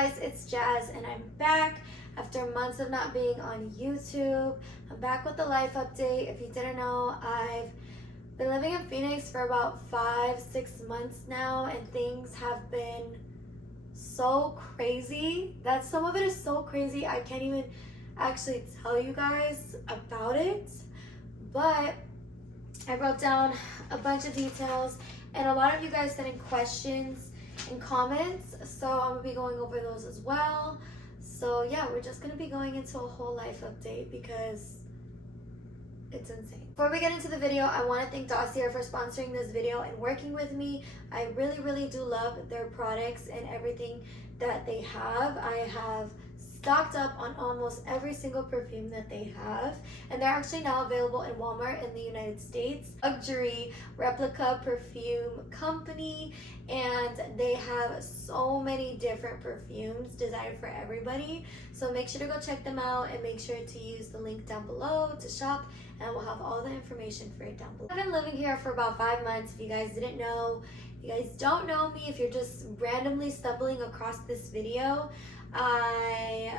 guys, it's Jazz and I'm back after months of not being on YouTube. I'm back with the life update. If you didn't know, I've been living in Phoenix for about 5-6 months now, and things have been so crazy that some of it is so crazy I can't even actually tell you guys about it. But I wrote down a bunch of details, and a lot of you guys sent in questions and comments, so I'm gonna be going over those as well. So yeah, we're just gonna be going into a whole life update because it's insane. Before we get into the video, I want to thank Dossier for sponsoring this video and working with me. I really do love their products and everything that they have. I have stocked up on almost every single perfume that they have, and they're actually now available in Walmart in the United States. Luxury replica perfume company, and they have so many different perfumes designed for everybody. So make sure to go check them out and make sure to use the link down below to shop, and we'll have all the information for it down below. I've been living here for about 5 months. If you guys didn't know, if you guys don't know me, if you're just randomly stumbling across this video, I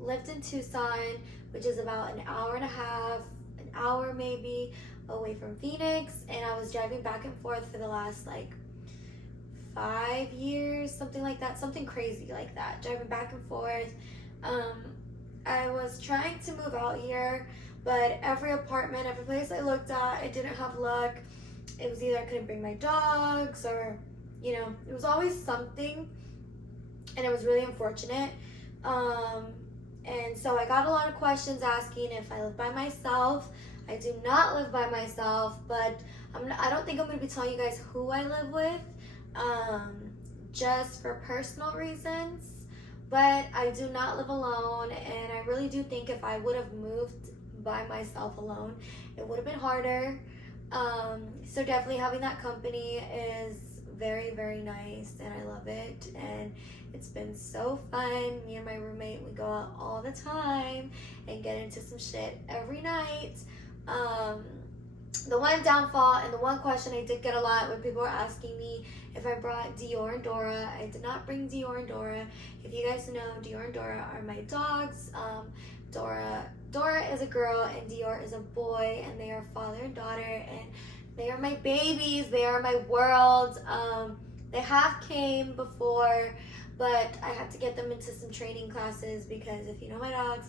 lived in Tucson, which is about an hour and a half, an hour maybe, away from Phoenix, and I was driving back and forth for the last like 5 years, something like that, something crazy like that, driving back and forth. I was trying to move out here, but every apartment, every place I looked at, I didn't have luck. It was either I couldn't bring my dogs, or you know, it was always something, and it was really unfortunate. And so I got a lot of questions asking if I live by myself. I do not live by myself, but I don't think I'm going to be telling you guys who I live with, just for personal reasons. But I do not live alone, and I really do think if I would have moved by myself alone, it would have been harder. So definitely having that company is very nice, and I love it, and it's been so fun. Me and my roommate, we go out all the time and get into some shit every night. The one downfall and the one question I did get a lot when people were asking me if I brought Dior and Dora. I did not bring Dior and Dora. If you guys know, Dior and Dora are my dogs. Dora is a girl and Dior is a boy, and they are father and daughter, and they are my babies. They are my world. They have came before, but I had to get them into some training classes because if you know my dogs,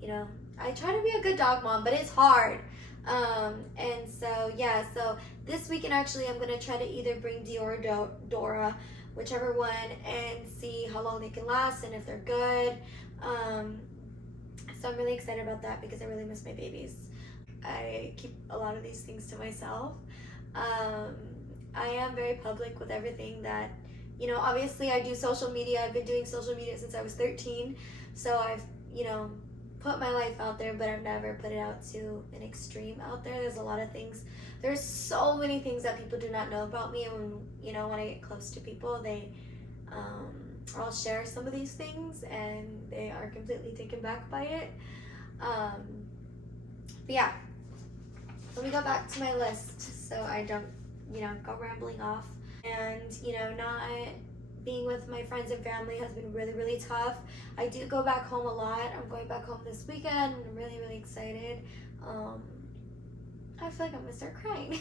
you know, I try to be a good dog mom, but it's hard. And so, yeah, so this weekend actually I'm going to try to either bring Dior or Dora, whichever one, and see how long they can last and if they're good. So I'm really excited about that because I really miss my babies. I keep a lot of these things to myself. I am very public with everything that, you know, obviously I do social media. I've been doing social media since I was 13. So I've, you know, put my life out there, but I've never put it out to an extreme out there. There's a lot of things. There's so many things that people do not know about me. And when, you know, when I get close to people, I'll share some of these things and they are completely taken back by it. But yeah, let me go back to my list so I don't, you know, go rambling off. And, you know, not being with my friends and family has been really tough. I do go back home a lot. I'm going back home this weekend, and I'm really excited. I feel like I'm gonna start crying.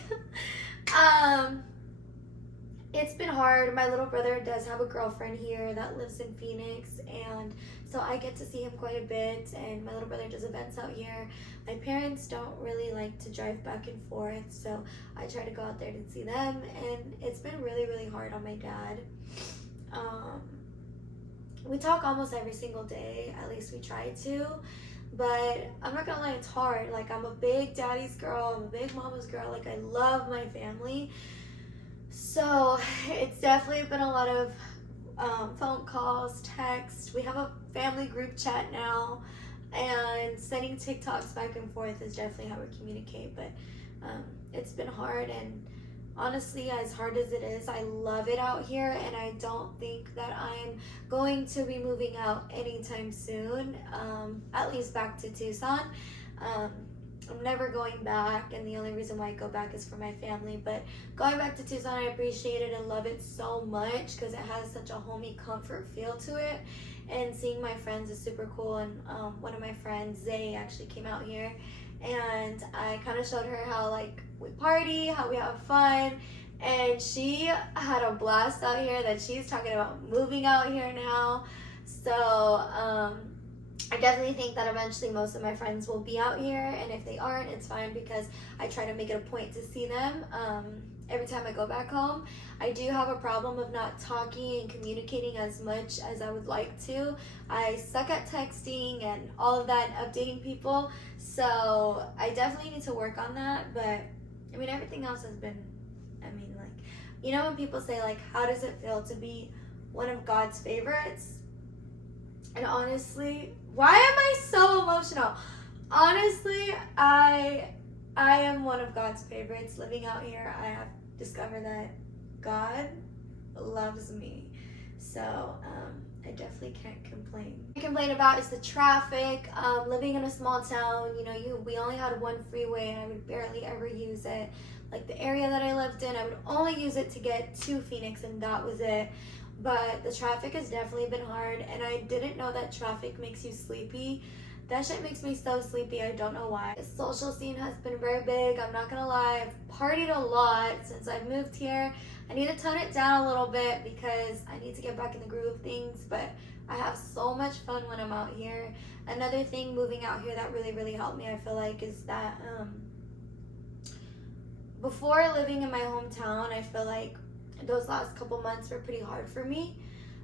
It's been hard. My little brother does have a girlfriend here that lives in Phoenix, and so I get to see him quite a bit, and my little brother does events out here. My parents don't really like to drive back and forth, so I try to go out there to see them, and it's been really hard on my dad. We talk almost every single day, at least we try to, but I'm not gonna lie, it's hard. Like, I'm a big daddy's girl, I'm a big mama's girl, like I love my family. So it's definitely been a lot of phone calls, text. We have a family group chat now, and sending TikToks back and forth is definitely how we communicate. But it's been hard, and honestly, as hard as it is, I love it out here, and I don't think that I'm going to be moving out anytime soon, at least back to Tucson. I'm never going back, and the only reason why I go back is for my family. But going back to Tucson, I appreciate it and love it so much because it has such a homey comfort feel to it. And seeing my friends is super cool. And one of my friends, Zay, actually came out here, and I kind of showed her how like we party, how we have fun, and she had a blast out here that she's talking about moving out here now. So I definitely think that eventually most of my friends will be out here, and if they aren't, it's fine because I try to make it a point to see them every time I go back home. I do have a problem of not talking and communicating as much as I would like to. I suck at texting and all of that and updating people, so I definitely need to work on that. But I mean, everything else has been, I mean, like, you know when people say like, how does it feel to be one of God's favorites? And honestly, why am I so emotional? Honestly, I am one of God's favorites. Living out here, I have discovered that God loves me. So I definitely can't complain. What I complain about is the traffic. Living in a small town, you know, we only had one freeway and I would barely ever use it. Like the area that I lived in, I would only use it to get to Phoenix, and that was it. But the traffic has definitely been hard, and I didn't know that traffic makes you sleepy. That shit makes me so sleepy, I don't know why. The social scene has been very big, I'm not gonna lie. I've partied a lot since I've moved here. I need to tone it down a little bit because I need to get back in the groove of things, but I have so much fun when I'm out here. Another thing moving out here that really helped me, I feel like, is that before living in my hometown, I feel like those last couple months were pretty hard for me.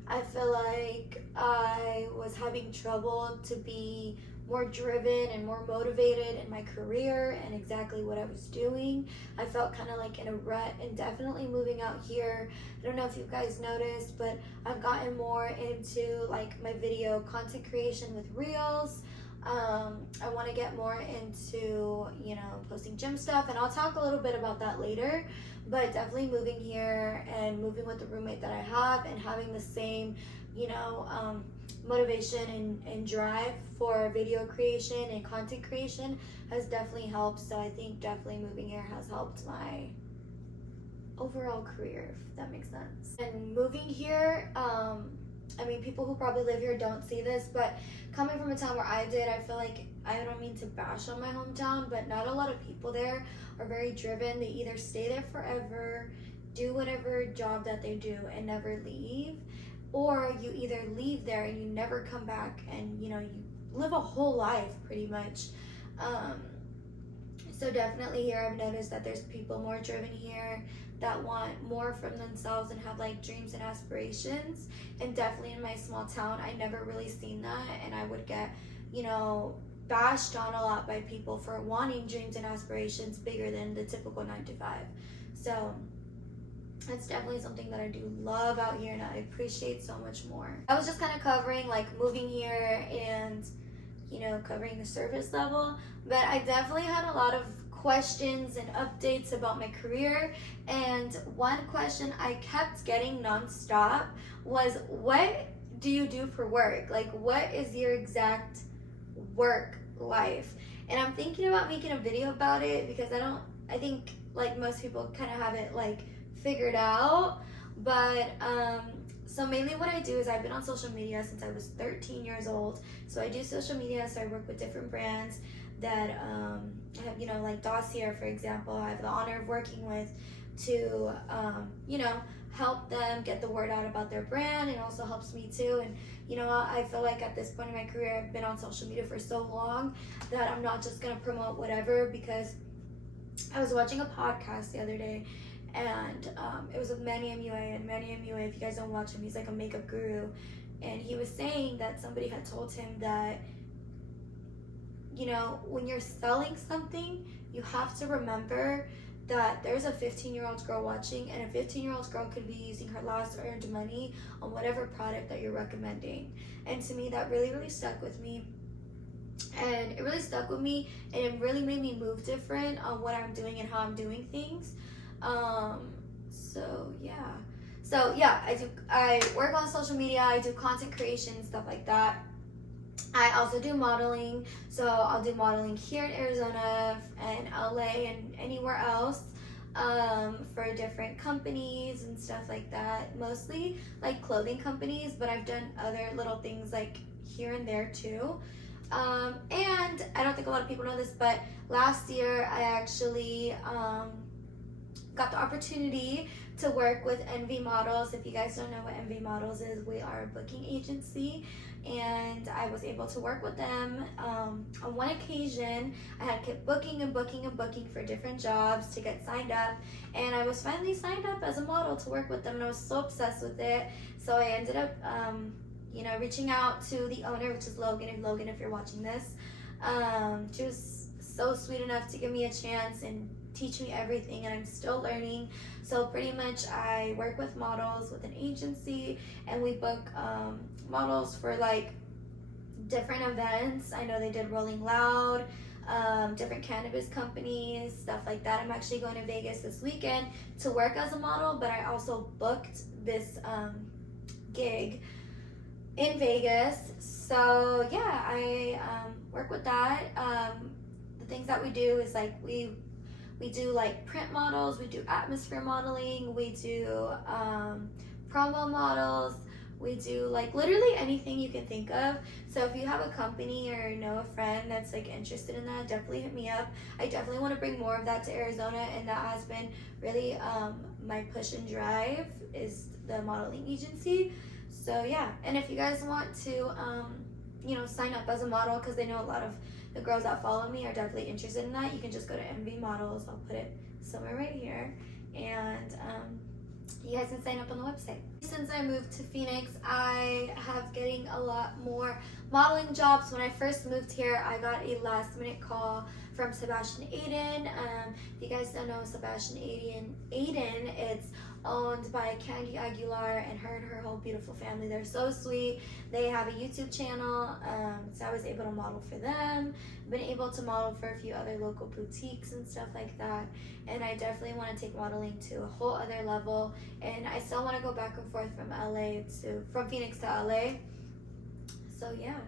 I feel like I was having trouble to be more driven and more motivated in my career and exactly what I was doing. I felt kind of like in a rut, and definitely moving out here, I don't know if you guys noticed, but I've gotten more into like my video content creation with reels. I want to get more into, you know, posting gym stuff, and I'll talk a little bit about that later. But definitely moving here and moving with the roommate that I have and having the same, you know, motivation and drive for video creation and content creation has definitely helped. So I think definitely moving here has helped my overall career, if that makes sense. And moving here, I mean, people who probably live here don't see this, but coming from a town where I did, I feel like, I don't mean to bash on my hometown, but not a lot of people there are very driven. They either stay there forever, do whatever job that they do and never leave, or you either leave there and you never come back and, you know, you live a whole life pretty much. So definitely here I've noticed that there's people more driven here that want more from themselves and have like dreams and aspirations. And definitely in my small town, I never really seen that, and I would get, you know, bashed on a lot by people for wanting dreams and aspirations bigger than the typical 9-to-5. So that's definitely something that I do love out here and I appreciate so much more. I was just kind of covering like moving here and, you know, covering the surface level, but I definitely had a lot of questions and updates about my career. And one question I kept getting nonstop was, what do you do for work? Like, what is your exact work life? And I'm thinking about making a video about it because I think like most people kind of have it like figured out. But so mainly what I do is I've been on social media since I was 13 years old. So I do social media, so I work with different brands that have, you know, like Dossier, for example, I have the honor of working with to, you know, help them get the word out about their brand. It also helps me too. And, you know, I feel like at this point in my career, I've been on social media for so long that I'm not just going to promote whatever, because I was watching a podcast the other day, and it was with Manny MUA, and Manny MUA, if you guys don't watch him, he's like a makeup guru, and he was saying that somebody had told him that, you know, when you're selling something, you have to remember that there's a 15-year-old girl watching, and a 15-year-old girl could be using her last earned money on whatever product that you're recommending. And to me, that really stuck with me. And it really stuck with me, and it really made me move different on what I'm doing and how I'm doing things. So yeah, I work on social media, I do content creation, stuff like that. I also do modeling, so I'll do modeling here in Arizona and LA and anywhere else, for different companies and stuff like that. Mostly like clothing companies, but I've done other little things like here and there too. And I don't think a lot of people know this, but last year I actually got the opportunity to work with Envy Models. If you guys don't know what Envy Models is, we are a booking agency, and I was able to work with them on one occasion. I had kept booking and booking and booking for different jobs to get signed up, and I was finally signed up as a model to work with them, and I was so obsessed with it. So I ended up reaching out to the owner, which is Logan. And Logan, if you're watching this, she was so sweet enough to give me a chance and teach me everything, and I'm still learning. So pretty much I work with models with an agency, and we book models for like different events. I know they did Rolling Loud, different cannabis companies, stuff like that. I'm actually going to Vegas this weekend to work as a model, but I also booked this gig in Vegas. So yeah, I work with that. The things that we do is like we do like print models, we do atmosphere modeling, we do promo models, we do like literally anything you can think of. So if you have a company or know a friend that's like interested in that, definitely hit me up. I definitely want to bring more of that to Arizona, and that has been really my push and drive, is the modeling agency. So yeah, and if you guys want to sign up as a model, because they know a lot of the girls that follow me are definitely interested in that, you can just go to Envy Models. I'll put it somewhere right here, and you guys can sign up on the website. Since I moved to Phoenix, I have getting a lot more modeling jobs. When I first moved here, I got a last minute call from Sebastian Aiden. If you guys don't know Sebastian Aiden, it's owned by Candy Aguilar and her whole beautiful family. They're so sweet. They have a YouTube channel, so I was able to model for them. Been able to model for a few other local boutiques and stuff like that, and I definitely want to take modeling to a whole other level. And I still want to go back and forth from Phoenix to LA. So yeah,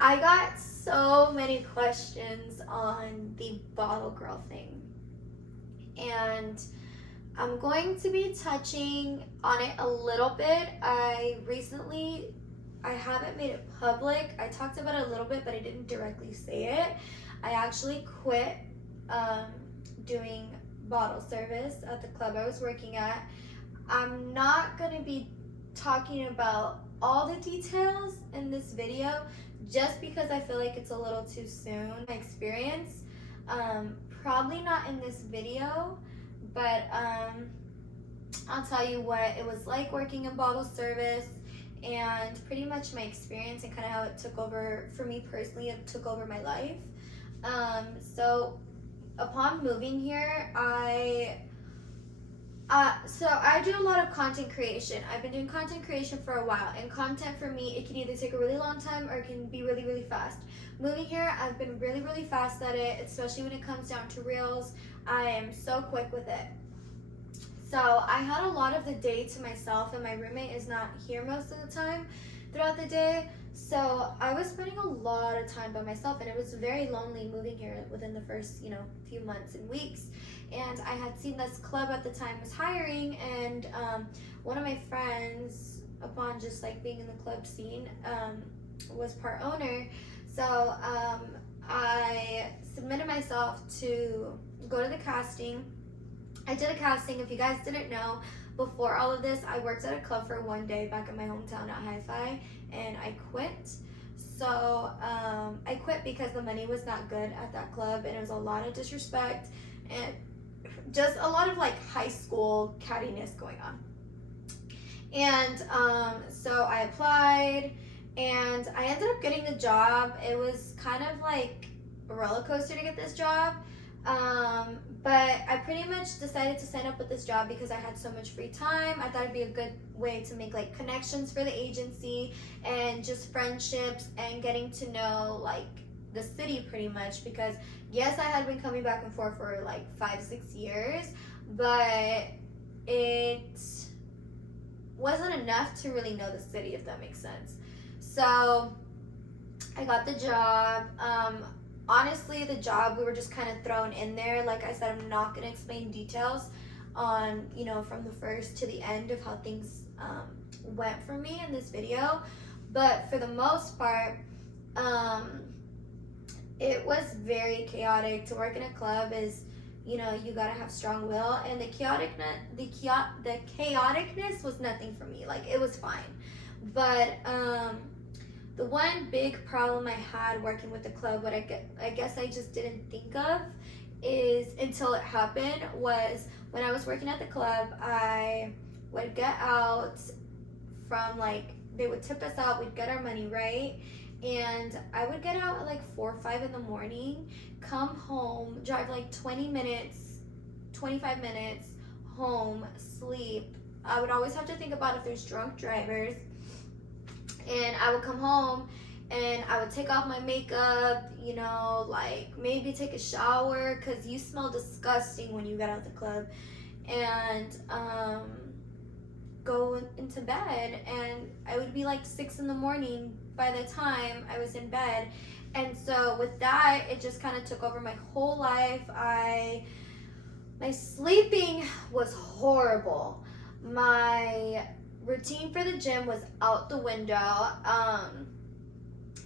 I got so many questions on the bottle girl thing, and I'm going to be touching on it a little bit. I haven't made it public. I talked about it a little bit, but I didn't directly say it. I actually quit doing bottle service at the club I was working at. I'm not going to be talking about all the details in this video, just because I feel like it's a little too soon. My experience, probably not in this video, but I'll tell you what it was like working in bottle service, and pretty much my experience and kind of how it took over for me personally. It took over my life. So upon moving here, I do a lot of content creation. I've been doing content creation for a while, and content for me, it can either take a really long time or it can be really, really fast. Moving here, I've been really, really fast at it, especially when it comes down to reels. I am so quick with it. So I had a lot of the day to myself, and my roommate is not here most of the time throughout the day. So I was spending a lot of time by myself, and it was very lonely moving here within the first, few months and weeks. And I had seen this club at the time was hiring, and one of my friends, upon just like being in the club scene, was part owner. So I submitted myself to go to the casting. I did a casting. If you guys didn't know, before all of this, I worked at a club for one day back in my hometown at Hi-Fi, and I quit. So I quit because the money was not good at that club, and it was a lot of disrespect and just a lot of like high school cattiness going on. And so I applied, and I ended up getting the job. It was kind of like a roller coaster to get this job. But I pretty much decided to sign up with this job because I had so much free time. I thought it'd be a good way to make like connections for the agency and just friendships and getting to know like the city pretty much, because yes, I had been coming back and forth for like 5-6 years, but it wasn't enough to really know the city, if that makes sense. So I got the job. Honestly, the job, we were just kind of thrown in there. Like I said, I'm not going to explain details on, from the first to the end of how things went for me in this video. But for the most part, it was very chaotic. To work in a club is, you gotta have strong will, and the chaoticness was nothing for me. Like, it was fine. But the one big problem I had working with the club, what I guess I just didn't think of is, until it happened, was when I was working at the club, I would get out from, like, they would tip us out, we'd get our money, right? And I would get out at like 4 or 5 in the morning, come home, drive like 25 minutes home, sleep. I would always have to think about if there's drunk drivers. And I would come home and I would take off my makeup, like maybe take a shower, because you smell disgusting when you get out of the club, and go into bed. And I would be like 6 in the morning by the time I was in bed. And so with that, it just kind of took over my whole life. My sleeping was horrible. My routine for the gym was out the window.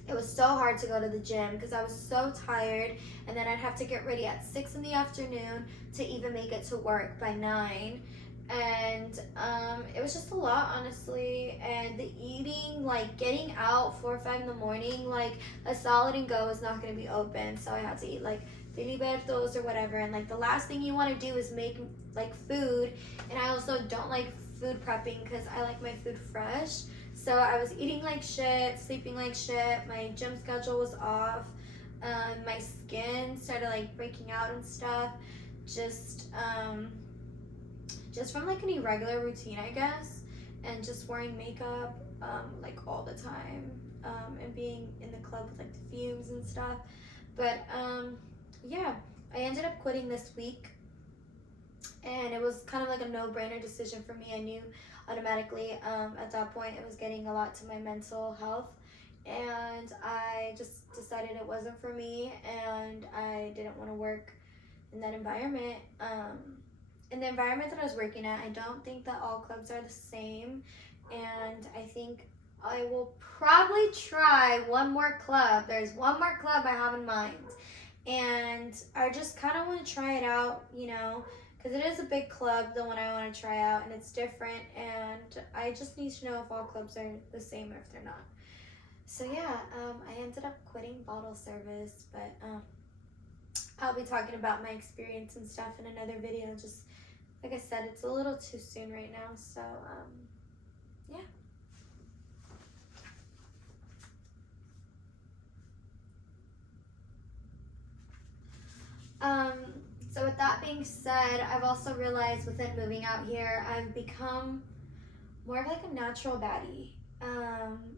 It was so hard to go to the gym because I was so tired, and then I'd have to get ready at 6 in the afternoon to even make it to work by 9. And it was just a lot, honestly. And the eating, like getting out 4 or 5 in the morning, like a Solid and Go is not going to be open, so I had to eat like filibertos or whatever. And like the last thing you want to do is make like food, and I also don't like food prepping because I like my food fresh. So I was eating like shit, sleeping like shit, my gym schedule was off, my skin started like breaking out and stuff, just from like an irregular routine, I guess, and just wearing makeup like all the time, and being in the club with like the fumes and stuff. But yeah, I ended up quitting this week, and it was kind of like a no-brainer decision for me. I knew automatically at that point it was getting a lot to my mental health, and I just decided it wasn't for me, and I didn't want to work in that environment. In the environment that I was working at, I don't think that all clubs are the same, and I think I will probably try one more club. There's one more club I have in mind, and I just kind of want to try it out, because it is a big club, the one I want to try out, and it's different, and I just need to know if all clubs are the same or if they're not. So yeah, I ended up quitting bottle service, but I'll be talking about my experience and stuff in another video. Just like I said, it's a little too soon right now, so yeah. So with that being said, I've also realized within moving out here, I've become more of like a natural baddie,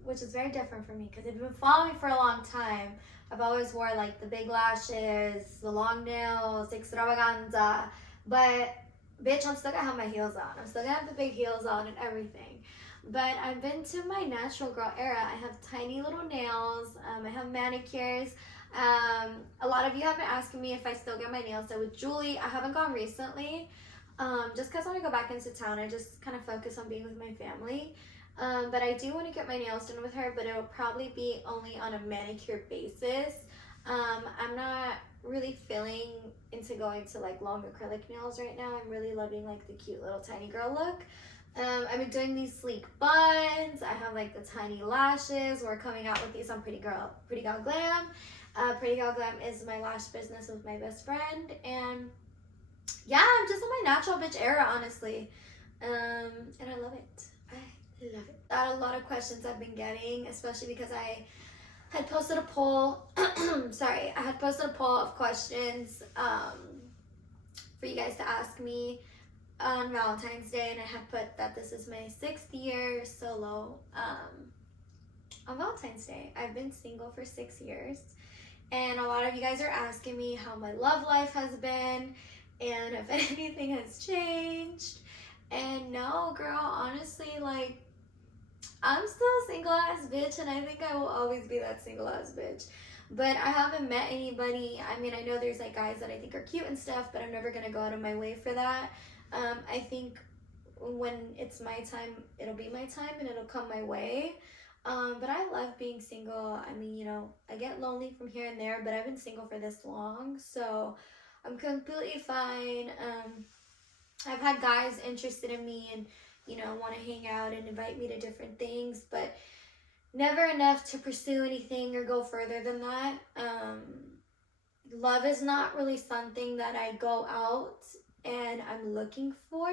which is very different for me, because if you've been following me for a long time, I've always wore like the big lashes, the long nails, extravaganza, but bitch, I'm still gonna have my heels on. I'm still gonna have the big heels on and everything. But I've been to my natural girl era. I have tiny little nails, I have manicures. A lot of you have been asking me if I still get my nails done with Julie. I haven't gone recently, just because when I go back into town, I just kind of focus on being with my family. But I do want to get my nails done with her, but it will probably be only on a manicure basis. I'm not really feeling into going to like long acrylic nails right now. I'm really loving like the cute little tiny girl look. I've been doing these sleek buns. I have like the tiny lashes. We're coming out with these on Pretty Girl Glam. Pretty Girl Glam is my lash business with my best friend, and yeah, I'm just in my natural bitch era, honestly, and I love it. I love it. Got a lot of questions I've been getting, especially because I had posted a poll. Sorry, I had posted a poll of questions for you guys to ask me on Valentine's Day, and I had put that this is my 6th year solo on Valentine's Day. I've been single for 6 years. And a lot of you guys are asking me how my love life has been and if anything has changed. And no, girl, honestly, like, I'm still a single ass bitch, and I think I will always be that single ass bitch. But I haven't met anybody. I mean, I know there's like guys that I think are cute and stuff, but I'm never gonna go out of my way for that. I think when it's my time, it'll be my time and it'll come my way. But I love being single. I mean, I get lonely from here and there, but I've been single for this long, so I'm completely fine. I've had guys interested in me and, want to hang out and invite me to different things, but never enough to pursue anything or go further than that. Love is not really something that I go out and I'm looking for.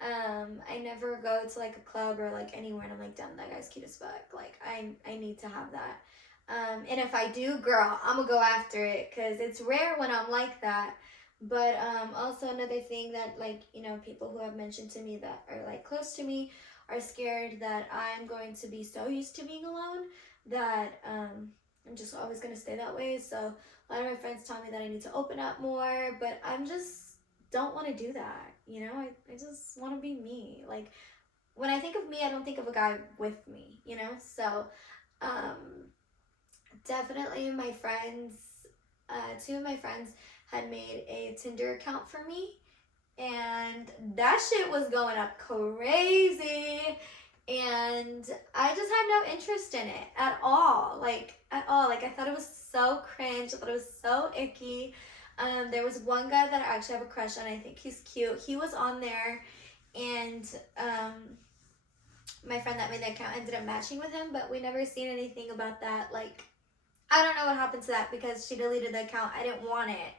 I never go to like a club or like anywhere and I'm like, damn, that guy's cute as fuck. Like I need to have that. And if I do, girl, I'm gonna go after it because it's rare when I'm like that. But also another thing that like people who have mentioned to me that are like close to me are scared that I'm going to be so used to being alone that I'm just always gonna stay that way. So a lot of my friends tell me that I need to open up more, but I'm just don't want to do that. I just want to be me. Like when I think of me, I don't think of a guy with me. So um, definitely my friends. Two of my friends had made a Tinder account for me, and that shit was going up crazy. And I just had no interest in it at all. Like, at all. Like, I thought it was so cringe. I thought it was so icky. There was one guy that I actually have a crush on. I think he's cute. He was on there, and my friend that made the account ended up matching with him, but we never seen anything about that. Like, I don't know what happened to that because she deleted the account. I didn't want it.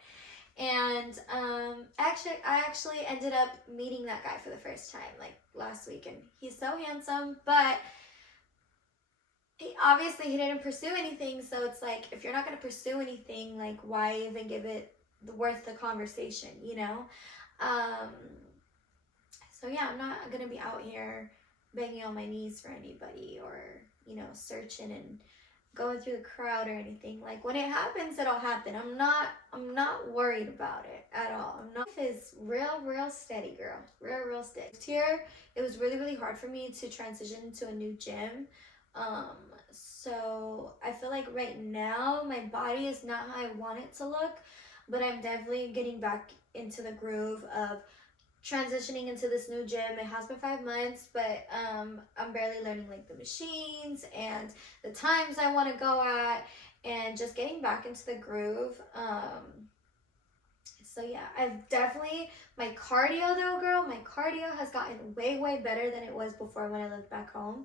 And I actually ended up meeting that guy for the first time, like last week, and he's so handsome, but he didn't pursue anything. So it's like, if you're not going to pursue anything, like why even give it worth the conversation, um so yeah, I'm not going to be out here begging on my knees for anybody or searching and going through the crowd or anything. Like when it happens, it'll happen. I'm not worried about it at all. Life is real steady, girl. Real steady. Here, it was really hard for me to transition to a new gym. So I feel like right now my body is not how I want it to look, but I'm definitely getting back into the groove of transitioning into this new gym. It has been 5 months, but I'm barely learning like the machines and the times I want to go at and just getting back into the groove. So yeah, I've definitely, my cardio though, girl, my cardio has gotten way better than it was before when I lived back home.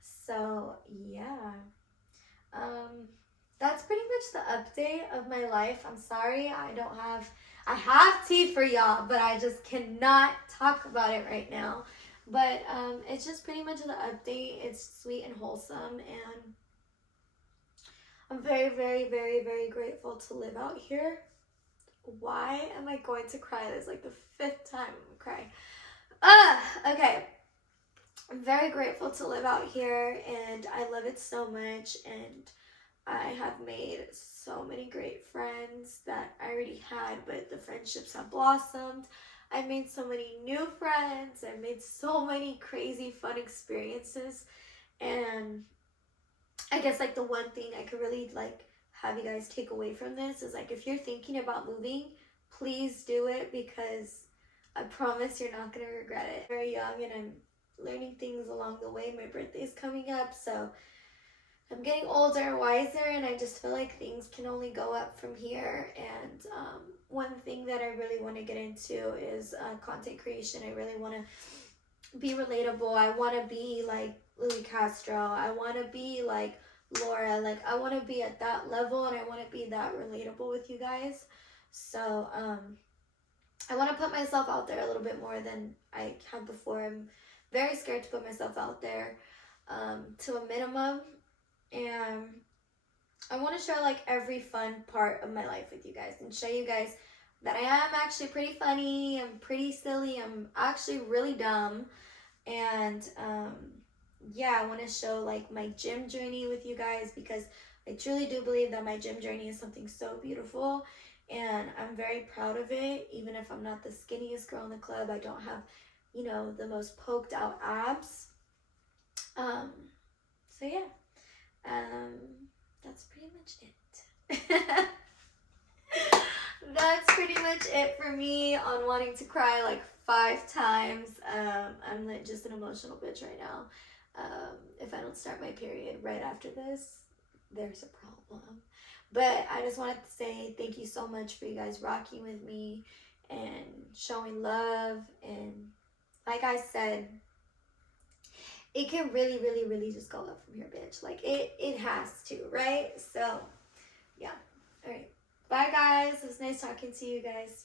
So yeah, that's pretty much the update of my life. I'm sorry I have tea for y'all, but I just cannot talk about it right now. But it's just pretty much the update. It's sweet and wholesome, and I'm very grateful to live out here. Why am I going to cry? This is like the 5th time I'm crying. Okay. I'm very grateful to live out here, and I love it so much, and I have made so many great friends that I already had, but the friendships have blossomed. I made so many new friends. I made so many crazy fun experiences. And I guess like the one thing I could really like have you guys take away from this is like, if you're thinking about moving, please do it, because I promise you're not going to regret it. I'm very young and I'm learning things along the way. My birthday's coming up, so I'm getting older and wiser, and I just feel like things can only go up from here. And one thing that I really want to get into is content creation. I really want to be relatable. I want to be like Louis Castro. I want to be like Laura. Like I want to be at that level, and I want to be that relatable with you guys. So I want to put myself out there a little bit more than I have before. I'm very scared to put myself out there to a minimum. And I want to share like every fun part of my life with you guys and show you guys that I am actually pretty funny. I'm pretty silly. I'm actually really dumb. And yeah, I want to show like my gym journey with you guys, because I truly do believe that my gym journey is something so beautiful, and I'm very proud of it. Even if I'm not the skinniest girl in the club, I don't have, the most poked out abs. So yeah, that's pretty much it. That's pretty much it for me on wanting to cry like 5 times. I'm like just an emotional bitch right now. If I don't start my period right after this, there's a problem. But I just wanted to say thank you so much for you guys rocking with me and showing love. And like I said, it can really, really, really just go up from here, bitch. Like it has to, right? So yeah. All right. Bye, guys. It was nice talking to you guys.